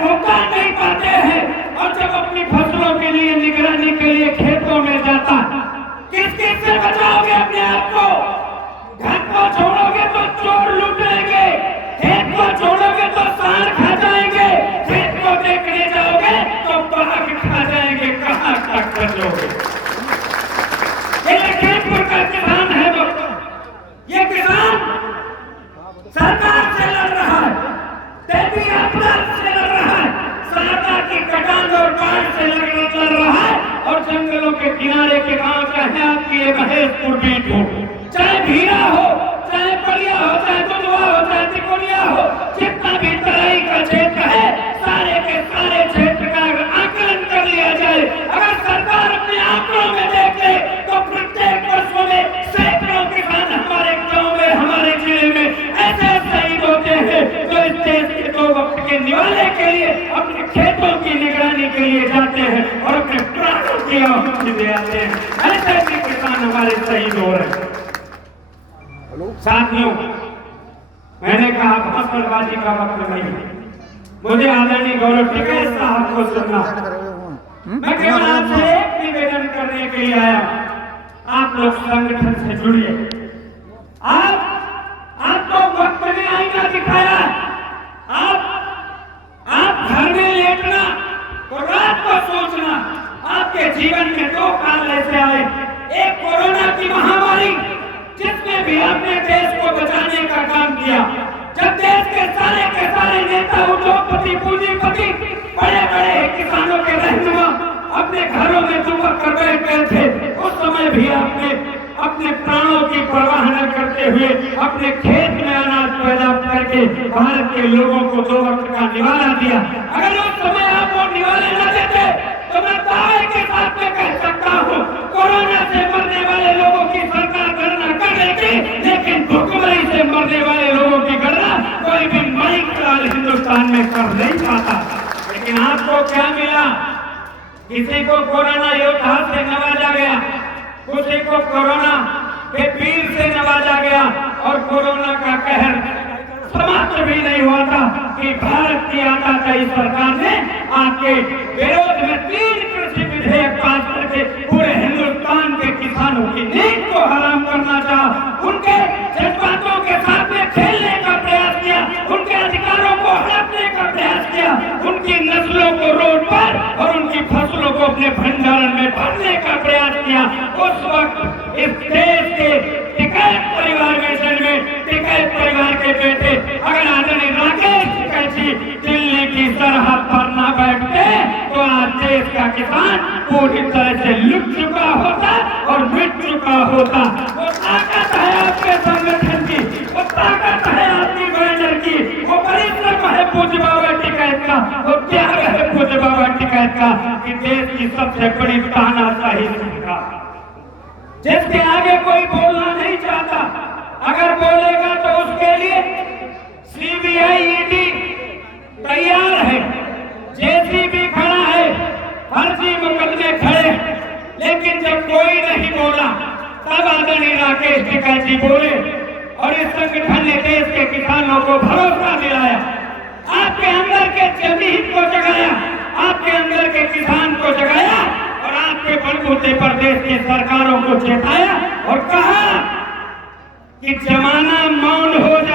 भुगतान नहीं पाते हैं और जब अपनी फसलों के लिए निगरानी के लिए खेतों में जाता है, किस किस से बचाओगे अपने आप को? घर को छोड़ोगे तो चोर लूट लेंगे, खेत को छोड़ोगे तो सांड खा जाएंगे, खेत को देखने जाओगे तो बाघ खा जाएंगे, कहाँ तक बचोगे? ये लखीमपुर का किसान है दोस्तों, ये किसान सरकार से लड़ रहा है, देवी आपदा से लड़ रहा है, सहायता की कटान और बाढ़ से लड़ रहा है, और जंगलों के किनारे के गांव चाहे आपकी ये महेशपुर बीट हो, चाहे भीरा हो, चाहे बलिया हो, चाहे दुधवा हो, चाहे तिकोनिया हो, जितना भी तराई का क्षेत्र है, सारे के सारे क्षेत्र का आकलन कर लिया जाए। अगर सरकार अपने आंकड़ों में देखे तो प्रत्येक वर्षों में सैकड़ों किसान हमारे गांव में, हमारे जिले में ऐसे शहीद होते हैं जो इस देश के 2 वक्त के निवाले के लिए अपने खेतों की निगरानी के लिए जाते हैं और अपने प्राणों की आहुति दे आते हैं। ऐसे भी किसान हमारे शहीद हो रहे हैं। साथियों, मैंने कहा भाषणबाजी का वक्त नहीं है, मुझे आदरणीय गौरव टिकैत साहब को सुनना। मैं केवल आपसे एक निवेदन करने के लिए आया, आप लोग संगठन से जुड़िए। आपको वक्त में आईना दिखाया, आप घर में लेटना और रात को सोचना। आपके जीवन में 2 काल ऐसे आए, एक कोरोना की महामारी जिसमें भी आपने देश को बचाने का काम किया, जब देश के सारे नेता, उद्योगपति, पूंजीपति, बड़े बड़े किसानों के रहनुमा अपने घरों में दुबक कर बैठ गए थे, उस समय भी आपने अपने प्राणों की परवाह न करते हुए अपने खेत में अनाज पैदा करके भारत के लोगों को 2 वक्त का निवाला दिया। अगर उस समय आप वो निवाले न देते तो मैं दावे के साथ में कह सकता हूँ, कोरोना से मरने वाले लोगों की सरकार गणना कर लेगी, लेकिन भुखमरी से मरने वाले लोगों की गणना कोई भी मई काल हिंदुस्तान में कर नहीं पाता। लेकिन आपको क्या मिला? किसी को कोरोना योद्धा से नवाजा गया, किसी को कोरोना के वीर से नवाजा गया, और कोरोना का कहर समाप्त भी नहीं हुआ था कि भारत की आताताई सरकार ने आपके विरोध में 3 कृषि विधेयक पास करके पूरे हिंदुस्तान के किसानों की नींद को हराम करना चाहा, उनके जज्बातों के साथ में खेलने का प्रयास किया, उनके अधिकारों को हड़पने का प्रयास किया, उनकी नस्लों को रोड पर और उनकी फसलों को अपने भंडारण में भरने का प्रयास किया। उस वक्त इस देश के टिकैत परिवार में जन्मे टिकैत परिवार के बेटे अगर आदरणीय राकेश टिकैत जी दिल्ली की सरहद पर न बैठते तो आज देश का किसान पूरी तरह से लुट चुका होता और मिट चुका होता। वो ताकत है आपके संगठन की, वो ताकत है आपकी बैनर की, वो परिश्रम है पूज्य बाबा टिकैत का, वो त्याग है पूज्य बाबा टिकैत का कि देश की सबसे बड़ी तानाशाही का जिसके आगे कोई बोलना नहीं चाहता, अगर बोलेगा तो उसके लिए सीबीआई, ईडी तैयार है, जेसीबी खड़ा है, फर्जी मुकदमे खड़े, लेकिन जब कोई नहीं बोला तब आदरणीय राकेश टिकैत जी बोले और इस संगठन ने देश के किसानों को भरोसा दिलाया, आपके अंदर के जमीन को जगाया, आपके अंदर के किसान को जगाया और आपके बलबूते पर देश की सरकारों को चेताया और कहा कि जमाना मौन हो जाए।